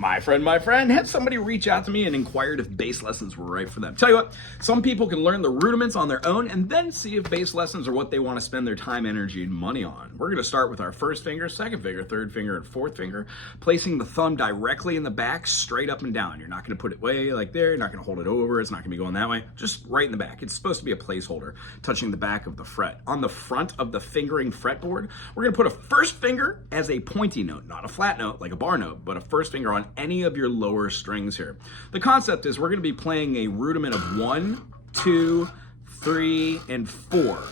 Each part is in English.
My friend, had somebody reach out to me and inquired if bass lessons were right for them. Tell you what, some people can learn the rudiments on their own and then see if bass lessons are what they want to spend their time, energy, and money on. We're going to start with our first finger, second finger, third finger, and fourth finger, placing the thumb directly in the back, straight up and down. You're not going to put it way like there, you're not going to hold it over, it's not going to be going that way, just right in the back. It's supposed to be a placeholder, touching the back of the fret. On the front of the fingering fretboard, we're going to put a first finger as a pointy note, not a flat note like a bar note, but a first finger on any of your lower strings here. The concept is we're going to be playing a rudiment of 1, 2, 3, and 4.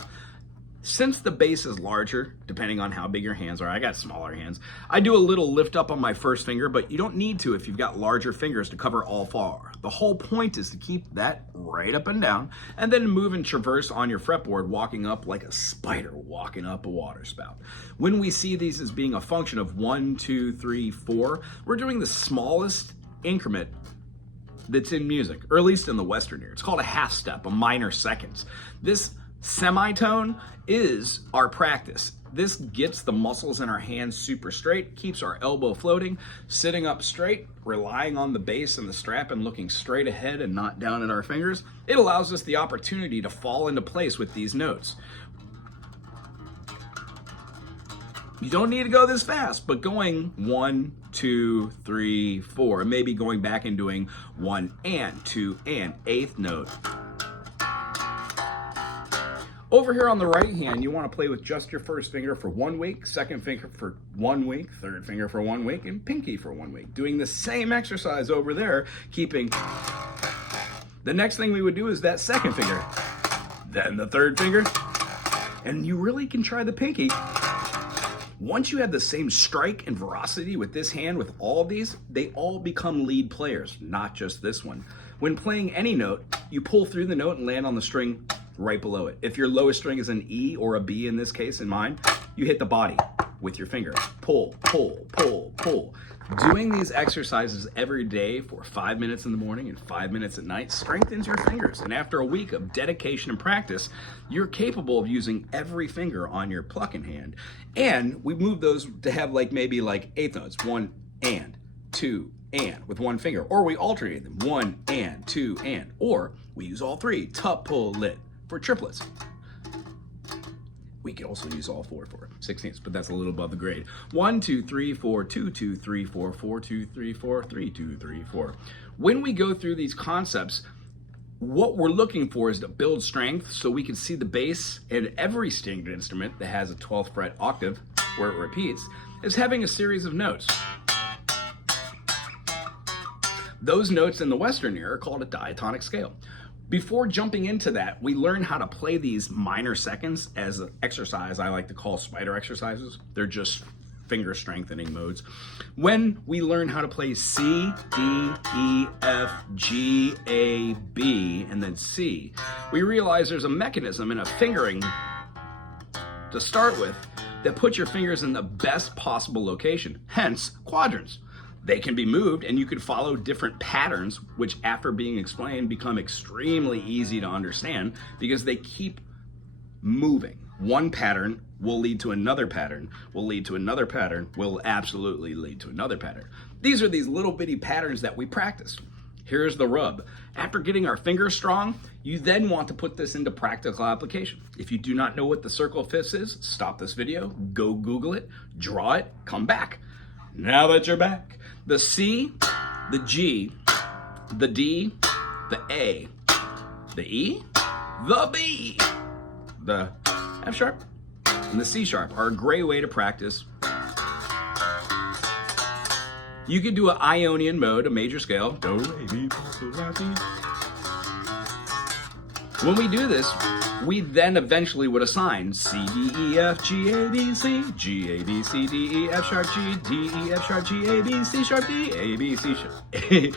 Since the bass is larger, depending on how big your hands are, I got smaller hands, I do a little lift up on my first finger, but you don't need to if you've got larger fingers to cover all 4. The whole point is to keep that right up and down, and then move and traverse on your fretboard, walking up like a spider walking up a water spout. When we see these as being a function of 1, 2, 3, 4, we're doing the smallest increment that's in music, or at least in the Western ear. It's called a half step, a minor seconds. This semitone is our practice. This gets the muscles in our hands super straight, keeps our elbow floating, sitting up straight, relying on the bass and the strap and looking straight ahead and not down at our fingers. It allows us the opportunity to fall into place with these notes. You don't need to go this fast, but going 1, 2, 3, 4, maybe going back and doing 1 and 2 and 8th note. Over here on the right hand, you want to play with just your first finger for 1 week, second finger for 1 week, third finger for 1 week, and pinky for 1 week. Doing the same exercise over there, keeping. The next thing we would do is that second finger, then the third finger, and you really can try the pinky. Once you have the same strike and veracity with this hand, with all of these, they all become lead players, not just this one. When playing any note, you pull through the note and land on the string right below it. If your lowest string is an E or a B in this case, in mine, you hit the body with your finger. Pull, pull, pull, pull. Doing these exercises every day for 5 minutes in the morning and 5 minutes at night strengthens your fingers. And after a week of dedication and practice, you're capable of using every finger on your plucking hand. And we move those to have maybe 8th notes, 1 and 2 and with one finger, or we alternate them, 1 and 2 and, or we use all 3, tuple-lit for triplets. We could also use all 4 for 16ths, but that's a little above the grade. 1, 2, 3, 4, 2, 2, 3, 4, 4, 2, 3, 4, 3, 2, 3, 4. When we go through these concepts, what we're looking for is to build strength so we can see the bass, and every stringed instrument that has a 12th fret octave where it repeats is having a series of notes. Those notes in the Western ear are called a diatonic scale. Before jumping into that, we learn how to play these minor seconds as an exercise I like to call spider exercises. They're just finger strengthening modes. When we learn how to play C, D, E, F, G, A, B, and then C, we realize there's a mechanism in a fingering to start with that puts your fingers in the best possible location, hence quadrants. They can be moved and you can follow different patterns, which after being explained become extremely easy to understand because they keep moving. One pattern will lead to another pattern, will lead to another pattern, will absolutely lead to another pattern. These are these little bitty patterns that we practice. Here's the rub. After getting our fingers strong, you then want to put this into practical application. If you do not know what the circle of fifths is, stop this video, go Google it, draw it, come back. Now that you're back, the C, the G, the D, the A, the E, the B, the F sharp, and the C sharp are a great way to practice. You could do an Ionian mode, a major scale. Do, re, mi, fa, sol, la, si. When we do this, we then eventually would assign C, D, E, F, G, A, B, C, G, A, B, C, D, E, F sharp, G, D, E, F sharp, G, A, B, C sharp, D, A, B, C sharp, A,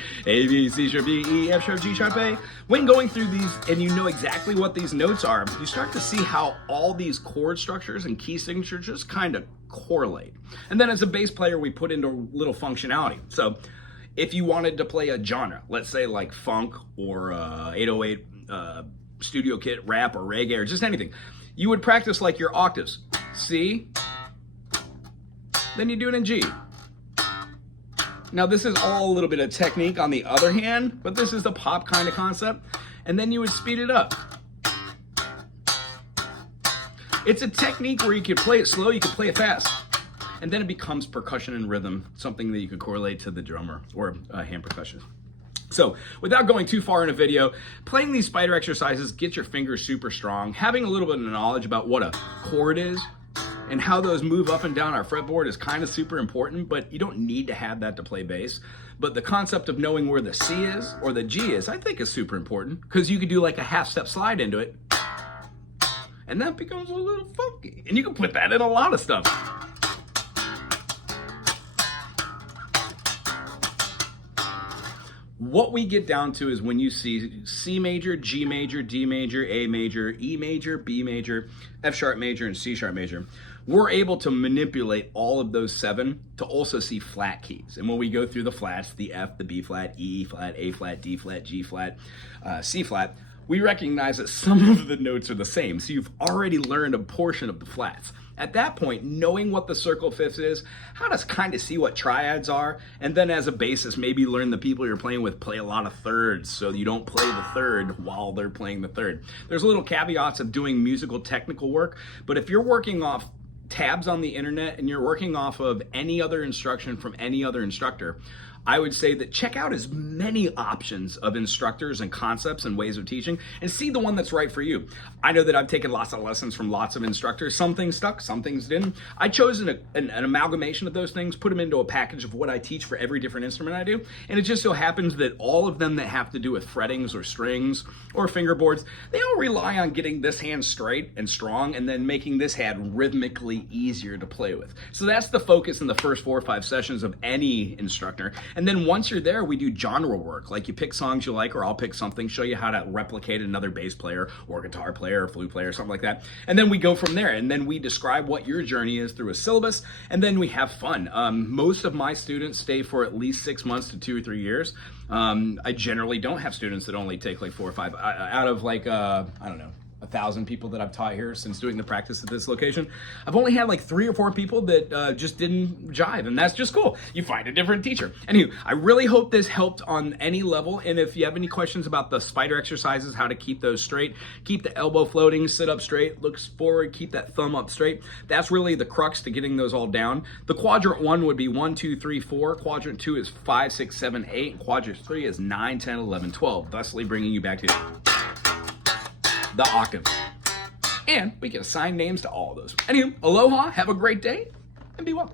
B, C sharp, D, E, F sharp, G sharp, A. When going through these and you know exactly what these notes are, you start to see how all these chord structures and key signatures just kind of correlate. And then as a bass player, we put into a little functionality. So if you wanted to play a genre, let's say like funk or 808, studio kit, rap, or reggae, or just anything, you would practice like your octaves. C, then you do it in G, Now this is all a little bit of technique on the other hand, but this is the pop kind of concept. And then you would speed it up. It's a technique where you can play it slow, you can play it fast. And then it becomes percussion and rhythm, something that you could correlate to the drummer or hand percussion. So without going too far in a video, playing these spider exercises gets your fingers super strong. Having a little bit of knowledge about what a chord is and how those move up and down our fretboard is kind of super important, but you don't need to have that to play bass. But the concept of knowing where the C is or the G is, I think is super important, because you could do like a half-step slide into it, and that becomes a little funky. And you can put that in a lot of stuff. What we get down to is when you see C major, G major, D major, A major, E major, B major, F sharp major, and C sharp major, we're able to manipulate all of those 7 to also see flat keys. And when we go through the flats, the F, the B flat, E flat, A flat, D flat, G flat, C flat, we recognize that some of the notes are the same. So you've already learned a portion of the flats. At that point, knowing what the circle fifths is, how to kind of see what triads are, and then as a basis, maybe learn the people you're playing with play a lot of thirds, so you don't play the third while they're playing the third. There's little caveats of doing musical technical work, but if you're working off tabs on the internet and you're working off of any other instruction from any other instructor, I would say that check out as many options of instructors and concepts and ways of teaching and see the one that's right for you. I know that I've taken lots of lessons from lots of instructors. Some things stuck, some things didn't. I chose an amalgamation of those things, put them into a package of what I teach for every different instrument I do. And it just so happens that all of them that have to do with frettings or strings or fingerboards, they all rely on getting this hand straight and strong and then making this hand rhythmically easier to play with. So that's the focus in the first 4 or 5 sessions of any instructor. And then once you're there, we do genre work. Like you pick songs you like, or I'll pick something, show you how to replicate another bass player or guitar player or flute player or something like that. And then we go from there. And then we describe what your journey is through a syllabus. And then we have fun. Most of my students stay for at least 6 months to 2 or 3 years. I generally don't have students that only take like 4 or 5 out of like, I don't know, 1,000 people that I've taught here since doing the practice at this location. I've only had like 3 or 4 people that just didn't jive, and that's just cool. You find a different teacher. Anywho, I really hope this helped on any level, and if you have any questions about the spider exercises, how to keep those straight, keep the elbow floating, sit up straight, look forward, keep that thumb up straight. That's really the crux to getting those all down. The quadrant 1 would be 1, 2, 3, 4. Quadrant 2 is 5, 6, 7, 8. And quadrant 3 is 9, 10, 11, 12, thusly bringing you back to the octaves. And we can assign names to all of those. Anywho, aloha, have a great day, and be well.